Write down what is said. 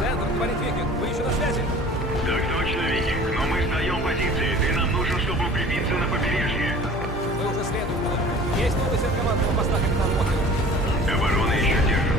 Центр, говорит Викинг. Вы еще на связи? Так точно, Викинг, но мы сдаем позиции. Ты нам нужен, чтобы укрепиться на побережье. Вы уже следуете. Есть новости от командного поста капитан Уокер? Оборона еще держится.